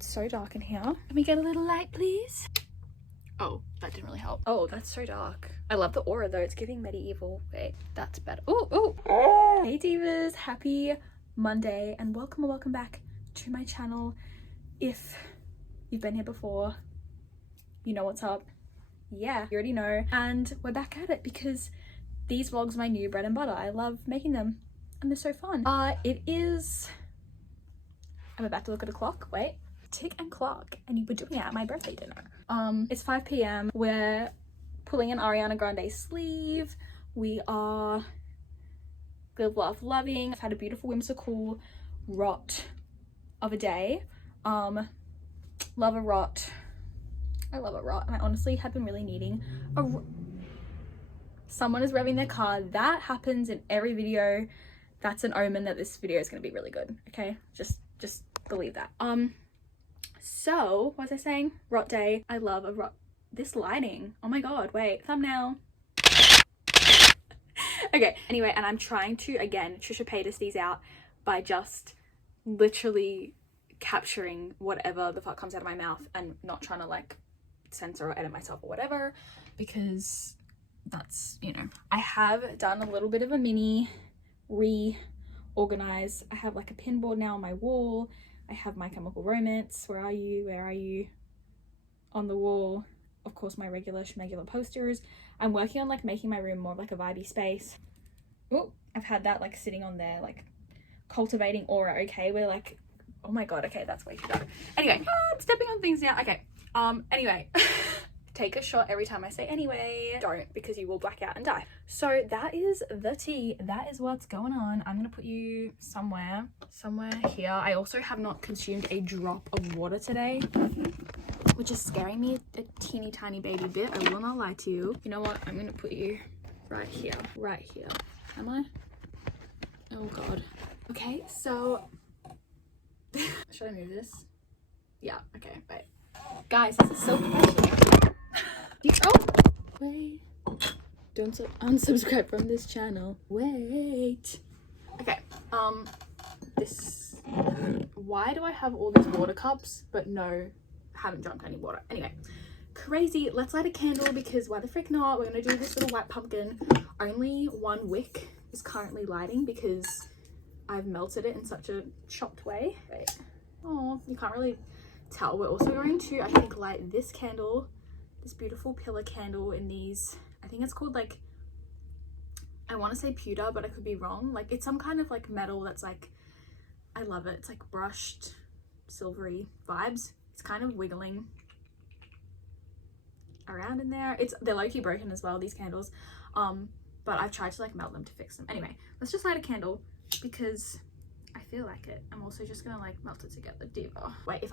It's so dark in here. Let me get a little light, please. Oh, that didn't really help. Oh, that's so dark. I love the aura though. It's giving medieval. Wait, that's better. Oh. Hey divas, happy Monday and welcome back to my channel. If you've been here before, you know what's up. Yeah, you already know. And we're back at it because these vlogs are my new bread and butter. I love making them and they're so fun. It is, I'm about to look at a clock. Wait, tick and clock, and you were doing it at my birthday dinner. It's 5 p.m. We're pulling an Ariana Grande sleeve. We are Live Love Loving. I've had a beautiful whimsical rot of a day. Love a rot. I love a rot, and I honestly have been really needing a someone is revving their car. That happens in every video. That's an omen that this video is going to be really good. Okay, just believe that. So what was I saying? Rot day. I love a rot. This lighting, oh my god, wait, thumbnail. Okay, anyway, and I'm trying to again Trisha Paytas these out by just literally capturing whatever the fuck comes out of my mouth and not trying to like censor or edit myself or whatever, because that's, you know, I have done a little bit of a mini reorganize. I have like a pin board now on my wall. I have My Chemical Romance, Where Are You on the wall. Of course, my regular schmegular posters. I'm working on like making my room more of like a vibey space. Oh, I've had that like sitting on there, like cultivating aura. Okay, we're like, oh my god, okay, that's way too dark. Anyway, I'm stepping on things now. Okay, anyway. Take a shot every time I say anyway. Don't, because you will black out and die. So that is the tea. That is what's going on. I'm gonna put you somewhere here. I also have not consumed a drop of water today, which is scaring me a teeny tiny baby bit. I will not lie to you. You know what? I'm gonna put you right here. Am I? Oh god. Okay, so should I move this? Yeah, okay, wait. Guys, this is so professional. Oh, wait. Don't unsubscribe from this channel. Wait. Okay, why do I have all these water cups but no, haven't drunk any water? Anyway, crazy. Let's light a candle because why the frick not? We're gonna do this little white pumpkin. Only one wick is currently lighting because I've melted it in such a chopped way. Wait. Oh, you can't really tell. We're also going to, I think, light this candle, this beautiful pillar candle in these, I think it's called like, I want to say pewter, but I could be wrong. Like it's some kind of like metal that's like, I love it. It's like brushed silvery vibes. It's kind of wiggling around in there. They're low-key broken as well, these candles, but I've tried to like melt them to fix them. Anyway, let's just light a candle because I feel like it. I'm also just gonna like melt it together. Diva. Wait,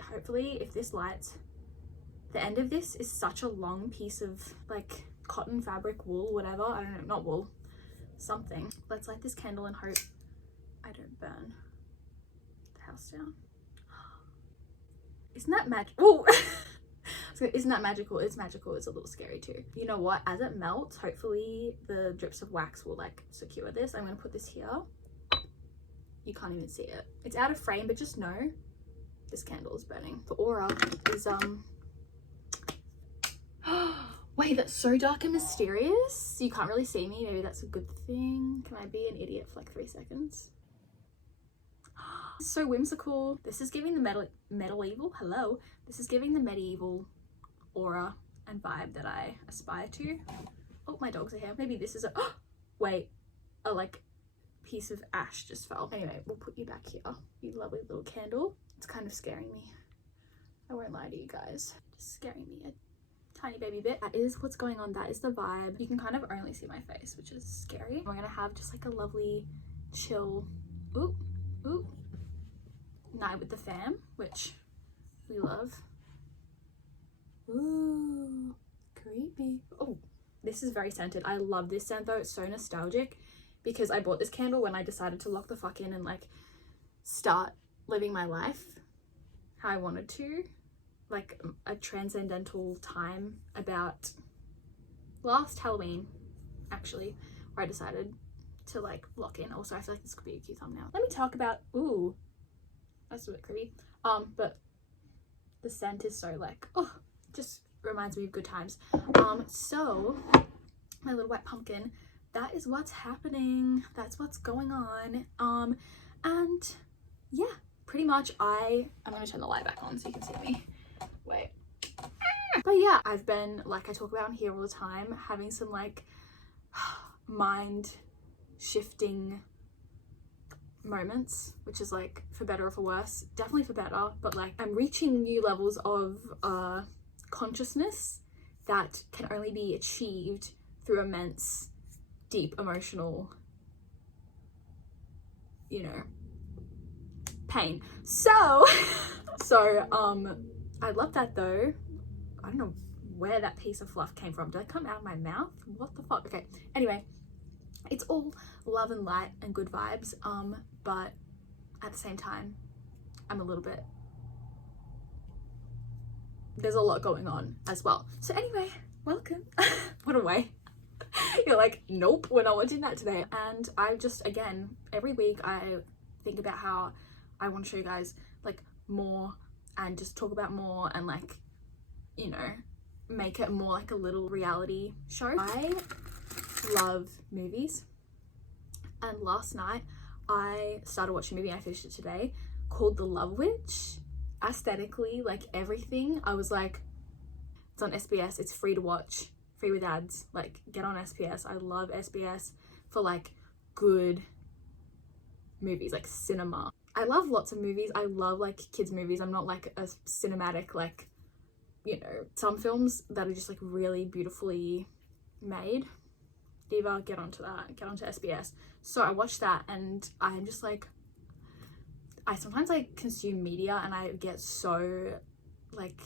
hopefully if this lights, the end of this is such a long piece of like cotton fabric, wool, whatever. I don't know, not wool, something. Let's light this candle and hope I don't burn the house down. Isn't that magic? Oh, isn't that magical? It's magical. It's a little scary too. You know what? As it melts, hopefully the drips of wax will like secure this. I'm gonna put this here. You can't even see it. It's out of frame, but just know this candle is burning. The aura is wait, that's so dark and mysterious. You can't really see me. Maybe that's a good thing. Can I be an idiot for like 3 seconds? So whimsical. This is giving the medieval. Hello. This is giving the medieval aura and vibe that I aspire to. Oh, my dogs are here. Maybe this is a wait, a like piece of ash just fell. Anyway, we'll put you back here, you lovely little candle. It's kind of scaring me. I won't lie to you guys. Just scaring me a tiny baby bit. That is what's going on. That is the vibe. You can kind of only see my face, which is scary. We're gonna have just like a lovely chill night with the fam, which we love. Ooh, creepy. Oh, this is very scented. I love this scent though. It's so nostalgic because I bought this candle when I decided to lock the fuck in and like start living my life how I wanted to, like a transcendental time about last Halloween actually, where I decided to like lock in. Also, I feel like this could be a cute thumbnail. Let me talk about, ooh, that's a bit creepy. But The scent is so like, oh, just reminds me of good times. So my little wet pumpkin, that is what's happening. That's what's going on. And yeah, pretty much I'm gonna turn the light back on so you can see me. Wait. But yeah, I've been, like I talk about in here all the time, having some like mind shifting moments, which is like for better or for worse. Definitely for better, but like I'm reaching new levels of consciousness that can only be achieved through immense, deep emotional, you know, pain. So I love that though. I don't know where that piece of fluff came from. Did it come out of my mouth? What the fuck? Okay, anyway, it's all love and light and good vibes, but at the same time, I'm a little bit, there's a lot going on as well. So anyway, welcome. What a way. You're like, nope, we're not watching that today. And I just, again, every week I think about how I want to show you guys like more and just talk about more and like, you know, make it more like a little reality show. I love movies, and last night I started watching a movie, I finished it today, called The Love Witch. Aesthetically, like everything, I was like, it's on SBS, it's free to watch, free with ads, like get on SBS. I love SBS for like good movies, like cinema. I love lots of movies. I love like kids movies. I'm not like a cinematic, like, you know, some films that are just like really beautifully made. Diva, get onto that, get onto SBS. So I watched that and I'm just like, I sometimes like consume media and I get so like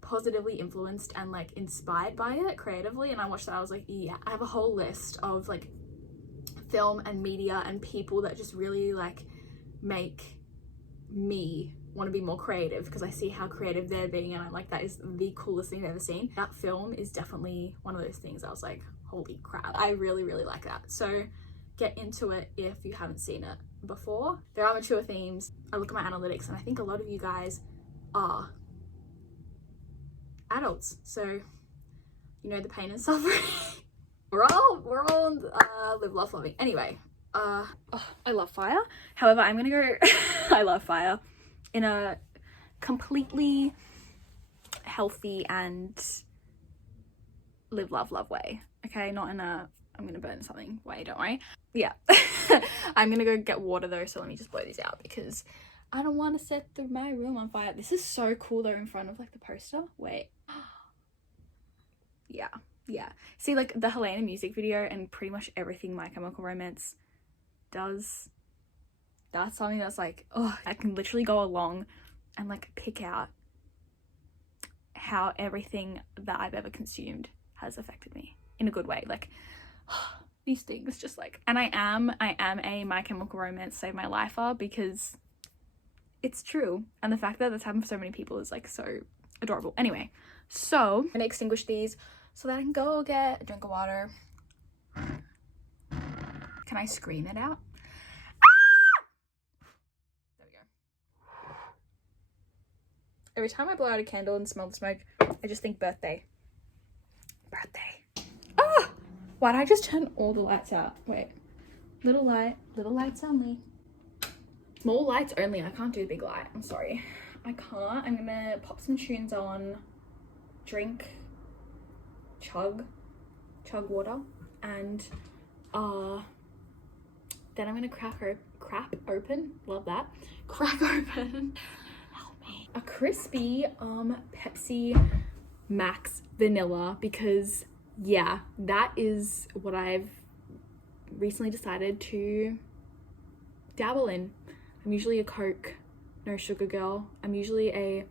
positively influenced and like inspired by it creatively, and I watched that, I was like, yeah, I have a whole list of like film and media and people that just really like make me want to be more creative because I see how creative they're being, and I'm like, that is the coolest thing I've ever seen. That film is definitely one of those things I was like, holy crap, I really like that. So get into it if you haven't seen it before. There are mature themes. I look at my analytics and I think a lot of you guys are adults, so you know the pain and suffering. we're all live, love, loving. Anyway, oh, I love fire. However, I'm gonna go I love fire in a completely healthy and live, love, love way. Okay, not in a I'm gonna burn something way, don't worry. Yeah. I'm gonna go get water though, so let me just blow these out because I don't want to set my room on fire. This is so cool though in front of like the poster. Wait. Yeah. See, like the Helena music video and pretty much everything My Chemical Romance does, that's something that's like, oh, I can literally go along and like pick out how everything that I've ever consumed has affected me in a good way. Like these things just like, and I am a My Chemical Romance save my lifer because it's true, and the fact that that's happened for so many people is like so adorable. Anyway, so I'm gonna extinguish these so that I can go get a drink of water. Can I scream it out? Ah! There we go. Every time I blow out a candle and smell the smoke, I just think birthday. Ah! Why'd I just turn all the lights out? Wait, little lights only. Small lights only. I can't do the big light. I'm sorry. I can't. I'm gonna pop some tunes on, drink, chug water, and then I'm gonna crack open. Love that. Crack open. Help me. A crispy Pepsi Max vanilla, because yeah, that is what I've recently decided to dabble in. I'm usually a Coke no sugar girl. I'm usually a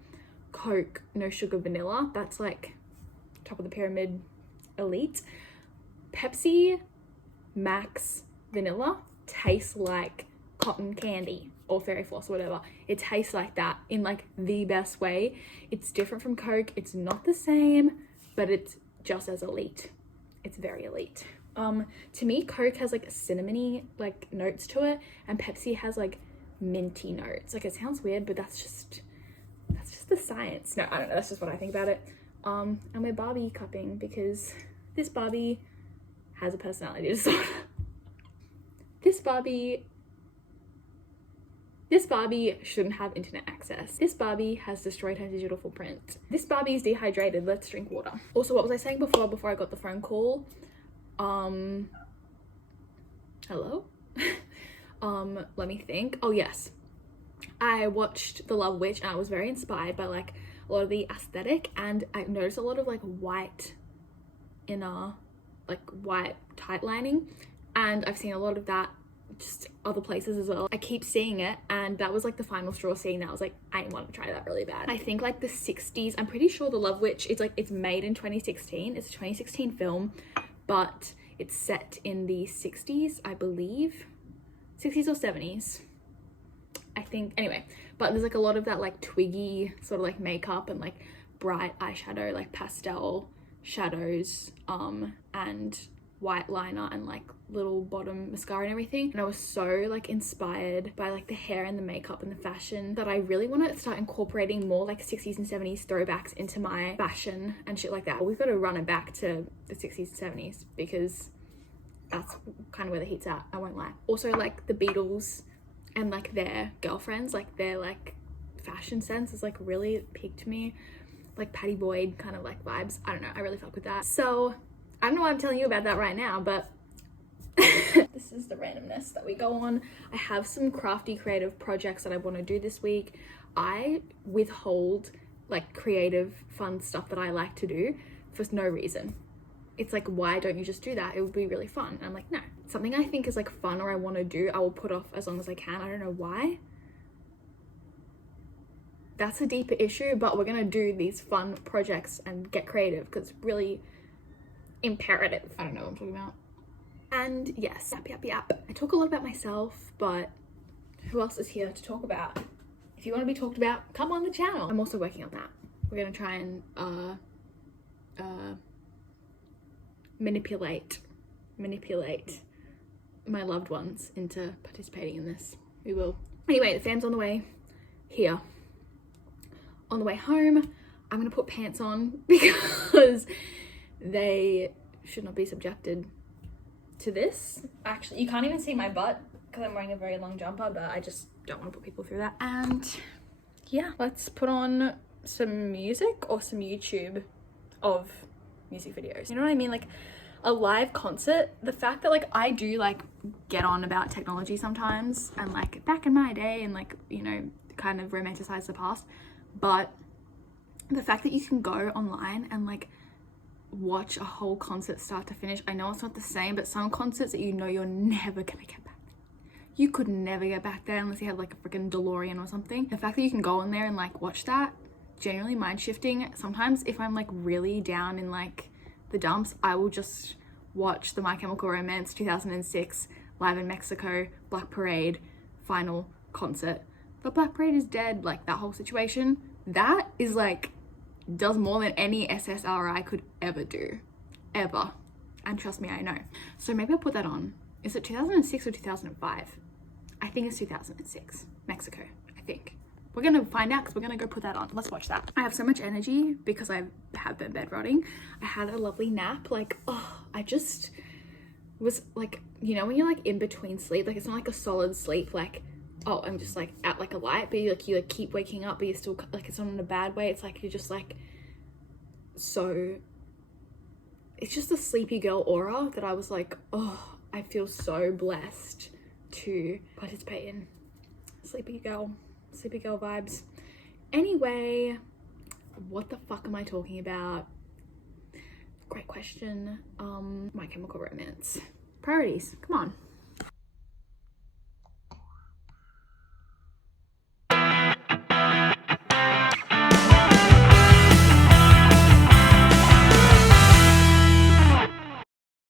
Coke no sugar vanilla. That's like top of the pyramid elite. Pepsi Max vanilla tastes like cotton candy or fairy floss or whatever. It tastes like that in like the best way. It's different from Coke. It's not the same, but it's just as elite. It's very elite. To me, Coke has like cinnamony like notes to it, and Pepsi has like minty notes. Like, it sounds weird, but that's just just the science. No, I don't know, that's just what I think about it. And we're Barbie cupping because this Barbie has a personality disorder. This Barbie shouldn't have internet access. This Barbie has destroyed her digital footprint. This Barbie is dehydrated. Let's drink water. Also, what was I saying before I got the phone call? Hello? Let me think. Oh yes. I watched The Love Witch and I was very inspired by like a lot of the aesthetic, and I noticed a lot of like white inner, like white tight lining, and I've seen a lot of that just other places as well. I keep seeing it, and that was like the final straw, seeing that I was like, I want to try that really bad. I think like the 60s, I'm pretty sure The Love Witch, it's made in 2016. It's a 2016 film, but it's set in the 60s, I believe. 60s or 70s, I think. Anyway, but there's like a lot of that like twiggy sort of like makeup and like bright eyeshadow, like pastel shadows, and white liner and like little bottom mascara and everything. And I was so like inspired by like the hair and the makeup and the fashion that I really want to start incorporating more like 60s and 70s throwbacks into my fashion and shit like that. We've got to run it back to the 60s and 70s because that's kind of where the heat's at, I won't lie. Also like the Beatles and like their girlfriends, like their like fashion sense is like really piqued me, like Patty Boyd kind of like vibes. I don't know, I really fuck with that. So I don't know why I'm telling you about that right now, but this is the randomness that we go on. I have some crafty creative projects that I want to do this week. I withhold like creative fun stuff that I like to do for no reason. It's like, why don't you just do that? It would be really fun. And I'm like, no, something I think is like fun or I want to do, I will put off as long as I can. I don't know why. That's a deeper issue, but we're gonna do these fun projects and get creative because it's really imperative. I don't know what I'm talking about. And yes, yap. I talk a lot about myself, but who else is here to talk about? If you want to be talked about, come on the channel. I'm also working on that. We're gonna try and manipulate my loved ones into participating in this. We will. Anyway, the fam's on the way here. On the way home, I'm gonna put pants on because they should not be subjected to this. Actually, you can't even see my butt because I'm wearing a very long jumper, but I just don't want to put people through that. And yeah, let's put on some music or some YouTube of music videos. You know what I mean? Like a live concert. The fact that like I do like get on about technology sometimes and like back in my day and like, you know, kind of romanticize the past, but the fact that you can go online and like watch a whole concert start to finish. I know it's not the same, but some concerts that you know you're never gonna get back. You could never get back there unless you had like a freaking DeLorean or something. The fact that you can go in there and like watch that, generally mind shifting. Sometimes if I'm like really down in like the dumps, I will just watch the My Chemical Romance 2006 Live in Mexico Black Parade final concert. But Black Parade is dead, like that whole situation. That is like, does more than any SSRI could ever do. Ever. And trust me, I know. So maybe I'll put that on. Is it 2006 or 2005? I think it's 2006. Mexico, I think. We're gonna find out because we're gonna go put that on. Let's watch that. I have so much energy because I have been bed rotting. I had a lovely nap. Like, oh, I just was like, you know, when you're like in between sleep, like it's not like a solid sleep, like, oh, I'm just like at like a light, but you like keep waking up, but you're still like, it's not in a bad way. It's like, you're just like, so it's just a sleepy girl aura that I was like, oh, I feel so blessed to participate in. Sleepy girl vibes. Anyway, what the fuck am I talking about? Great question. My Chemical Romance. Priorities, come on.